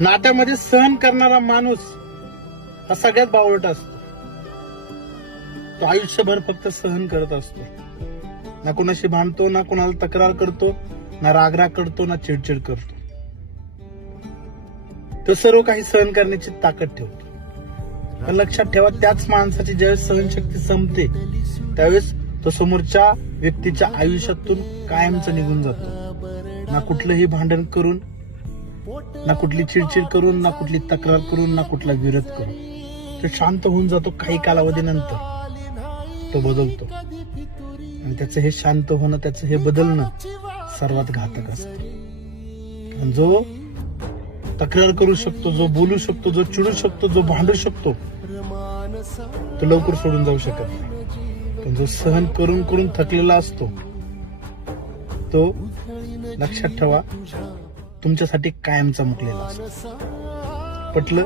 नात्यामध्ये सहन करणारा माणूस हा सगळ्यात बावळट असतो. तो आयुष्यभर फक्त सहन करत असतो. ना कोणाशी भांडतो, ना कोणाला तक्रार करतो, ना रागराग करतो, ना चिडचिड करतो. तो सर्व काही सहन करण्याची ताकद ठेवतो. पण लक्षात ठेवा, त्याच माणसाची ज्यावेळेस सहनशक्ती संपते त्यावेळेस तो समोरच्या व्यक्तीच्या आयुष्यातून कायमच निघून जातो. ना कुठलंही भांडण करून, ना कुठली चिडचिड करून, ना कुठली तक्रार करून, ना कुठला विरोध करून तो शांत होऊन जातो. काही कालावधीनंतर तो बदलतो आणि त्याचं हे शांत होणं, त्याचं हे बदलणं सर्वात घातक असतं. जो तक्रार करू शकतो, जो बोलू शकतो, जो चिडू शकतो, जो भांडू शकतो, तो लवकर सोडून जाऊ शकत नाही. पण जो सहन करून करून थकलेला असतो तो लक्षात ठेवा तुमच्यासाठी कायमचा मुकलेला असतो. पटलं?